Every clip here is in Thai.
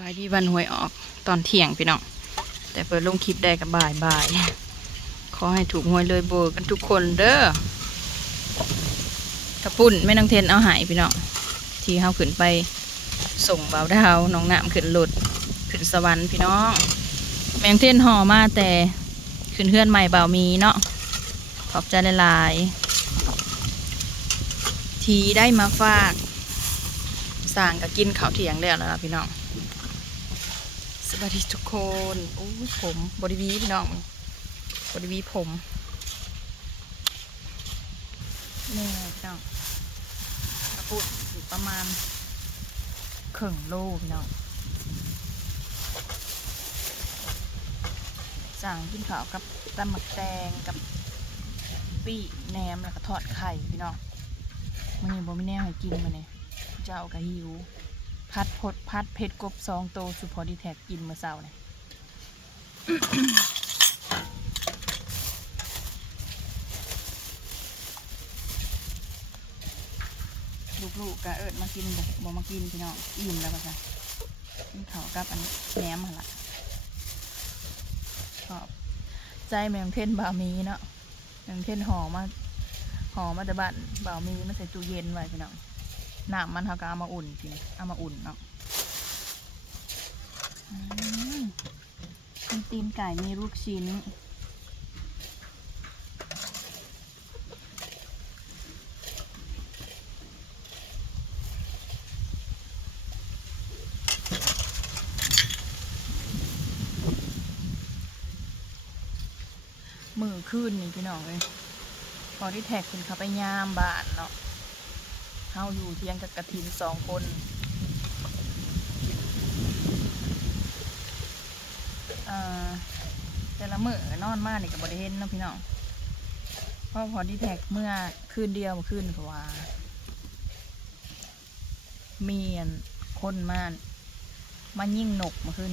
บายดีวันหวยออกตอนเที่ยงพี่น้อง แต่เปิดลงคลิปได้กับบ่ายบ่ายขอให้ถูกหวยเลยโบกันทุกคนเด้อกระปุ่นแม่น้องเทนเอาหายพี่น้องที่เฮาขึ้นไปส่งเบาดาวน้องน้ำขึ้นรถขึ้นสวรรค์พี่น้อง แมงเทนห่อมาแต่ขึ้นเฮือนใหม่เบามีเนาะขอบใจหลายๆทีได้มาฝากสั่งก็กินข้าวเที่ยงแล้วนะพี่น้อง สวัสดีทุกคนโอ้ผมบริวีพี่น้องบริวีผมนี่ไงพี่น้องกระปุกอยู่ประมาณครึ่งโลพี่น้องสั่งกินข้าวกับตำหมักแตงกับปีแหนมแล้วก็ทอดไข่พี่น้องมันนี่บ่มีแนวให้กินมาเนี่ยเจ้ากะหิว พัดพดพัดเพชรกบซองโตสุพอดีแท็กกินเมื่อเช้าเนี่ยลูกๆกะเอิดมากินบ่บ่มากินพี่น้องอิ่มแล้วป่ะจ๊ะกินข้าวกับอันแหนมหั่นละชอบใจแมงเท่นบามีเนาะแมงเท่นห่อมาห่อมาแต่บ้านบามีมาใส่ตู้เย็นไว้พี่น้อง น้ำมันเขาก็เอามาอุ่นกินเอามาอุ่นเนาะอืมมีตีนไก่มีลูกชิ้น มือขึ้นนี่พี่น้องเลยพอที่แท็กขึ้นเขาไปยามบ้านเนาะ เฮาอยู่เทียงกับกระถินสองคนแต่ละมื้อนอนมากนี่กับบริเห็นเนาะพี่น้องเพราะพอดีแท็กเมื่อคืนเดียวเมื่อคืนเพราะว่า มีอันคนมามายิ่งนกเมาขึ้น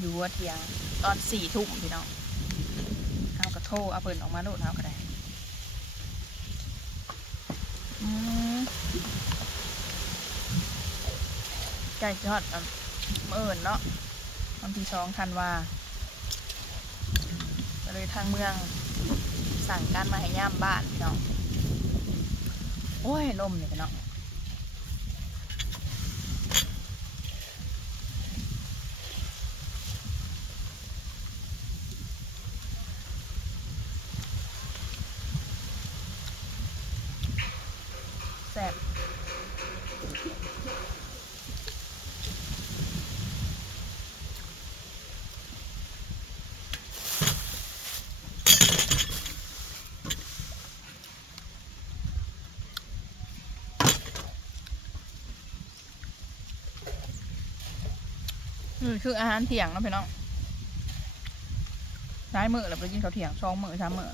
อยู่ว่าเทียงตอนสี่ทุ่มพี่น้องเอากระโทเอาเปิดออกมาโดดเอาก็ได้อืม ไก่ทอดอันเมื่อเนาะวันที่สองธันวาก็เลยทางเมืองสั่งการมาให้ย่ามบ้านพี่น้อง โอ้ยลมเนี่ยพี่น้อง อือคืออาหารเถียงนะพี่น้องร้ายมือแล้วไปกินข้าวเถียงสองมือสามมือ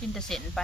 กินแต่เส้นไป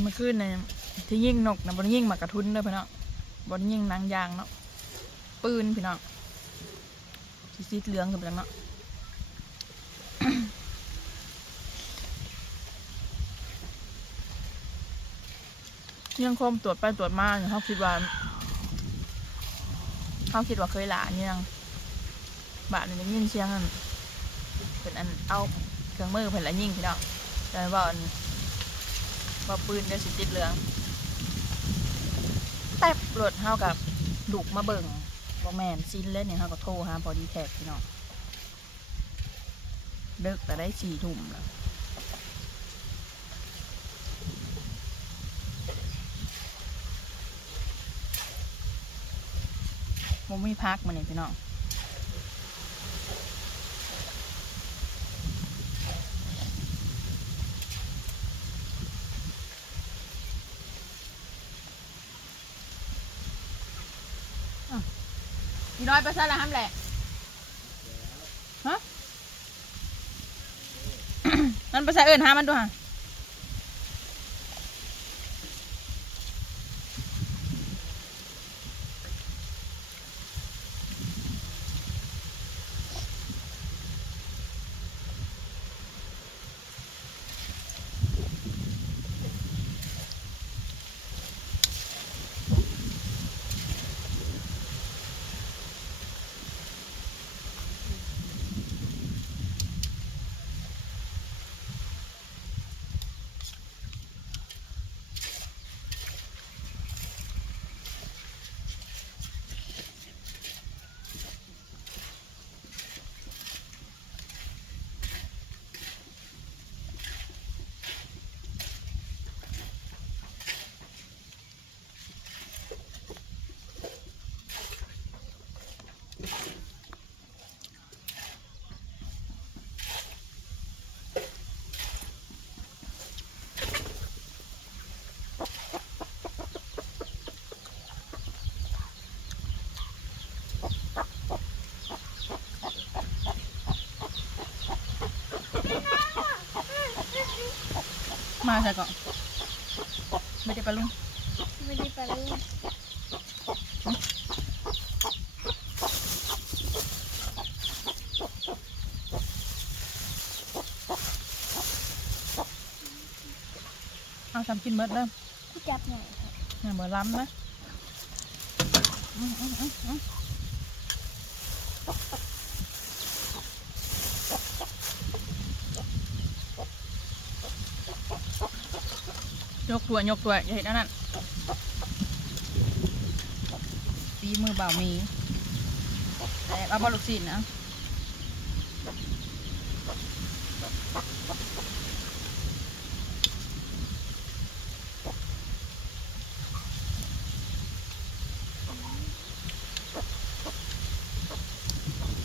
มันมาขึ้นในที่ยิงนกนะบนยิงหมากกระทุนเด้อพี่น้องบนยิงนางยางเนาะปืนพี่น้องสีสีเหลืองกับจังเนาะยังคมตรวจไปตรวจมาเนี่ยเขาคิดว่าเขาคิดว่าเคยหลานยังบาทนี่ยินเสียงอันเป็นอันเอาเครื่องมือเพิ่นละยิงพี่น้องแต่ว่า ว่าปืนเดี๋ยวสิติดเหลืองแป๊บรถเฮากับลูกมาเบิ่งบ่แม่นซินเล่นเนี่ยเฮาก็โทรหาพอดีแท็กพี่น้องเลิกแต่ได้สี่ทุ่มแล้วบ่มีพักมาเนี่ยพี่น้อง อีร้อยไปซะละห้มแหละฮะ มันไปซาอื่นฮะมันดูฮะ มาใส่ก่อนไม่ได้ปลาลุงไม่ได้ไปเลยเอาทำกินเบิดเริ่มผู้จับหน่อยครับอย่าเบิดล้ำนะอืมอืมอืม ยกตัวยกตัวอย่าเห็นอันนั้นตีมือเบามีแต่เอาบอลลูกศิษย์นะ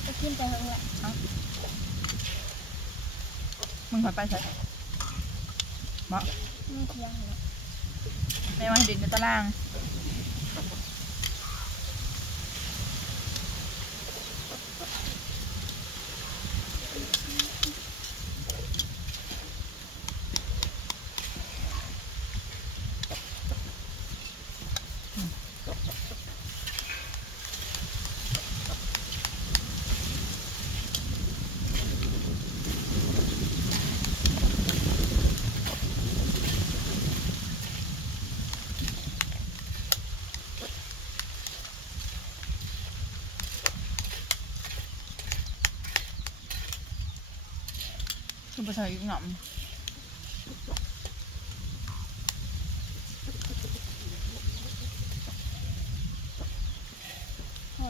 จะขึ้นไปข้างหลังมึงถอยไปใส่บ่ไม่ เที่ยงเลยแม่าเดินในตาราง คือไปใส่อีกหน่อมเท่า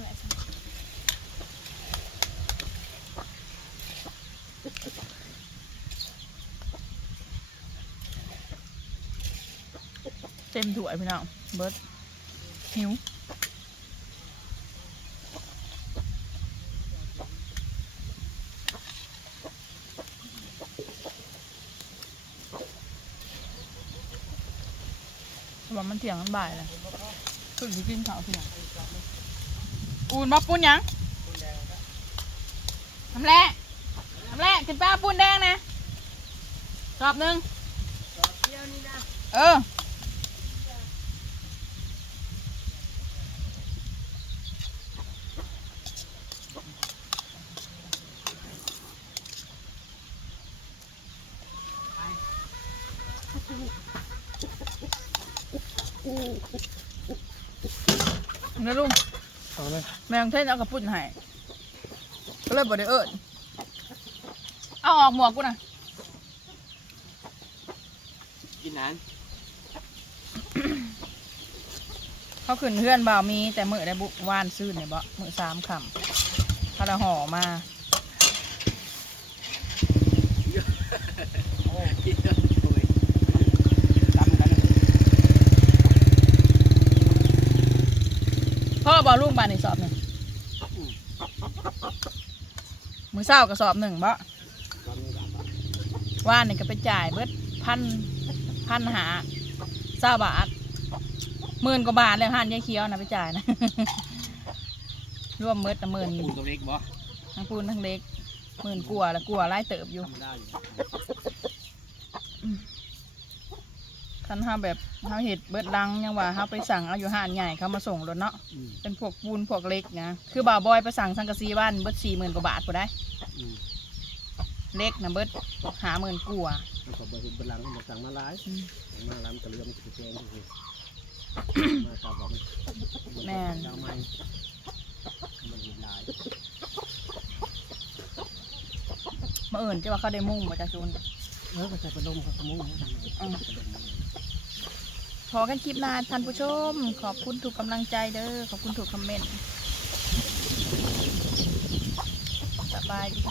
เต็มถ้วยพี่น้องเบิร์ดหิวเพราะ ว่ามันเถียงมันบ่ายเลยคือสิกินข้าวเถียงปูนบ่ปูนยังทำแร่ทำแร่กินป้าปูนแดงนะรอบหนึ่งเออ นะลุงเอาเลยแมงเทนเอากระปุ่นให้ก็เลยบ่ได้เอิญเอาออกหมวกกูนะกินนานเขาขึ้นเพื่อนบ่าวมีแต่มือได้บุวานซื่นเนี่ยบ่มือสามคำพาราห่อมา โอ้กินเลยโอ้ยตำกัน พ่อ บอกลุงบานในสอบหนึ่งมือเศร้ากระสอบหนึ่งบ่ตำนี่ตำว่านนี่ก็ไปจ่ายเบิดพันพันหาเศร้าบาทหมื่นกว่าบาทเลยหันยายเคี้ยวนะไปจ่ายนะรวมเบิดนะหมื่นปูตัวเล็กบ่ทั้งปูนทั้งเล็กหมื่นกลัวาแล้วกลัวาไล่เติบอยู่ทำได้อยู่ คันเฮาแบบเฮาเฮ็ดเบิดลังยังว่าเฮาไปสั่งเอาอยู่ห้านใหญ่เขามาส่งรถเนาะอืมเป็นพวกปูนพวกเล็กนะคือบ่าวบอยไปสั่งสังกะสีบ้านเบิด40,000กว่าบาทพุ่นได้อืมเล็กนะเบิด50,000กว่าแล้วก็บ่เห็นบนหลังมันสั่งมาหลายอืมมาล้ำกระเลือมันสิแพงคือมาตามบอกมันแม่นเจ้าใหม่มันเห็นหลายมาเอิ้นจะว่าเขาได้มุ่งบ่จ้ะจูนเออก็ใส่กระดมกับกระมุงนะอืมพ อกันคลิปหน้าท่านผู้ชม ขอบคุณถูกกำลังใจเด้อขอบคุณถูกคอมเมนต์สบายดี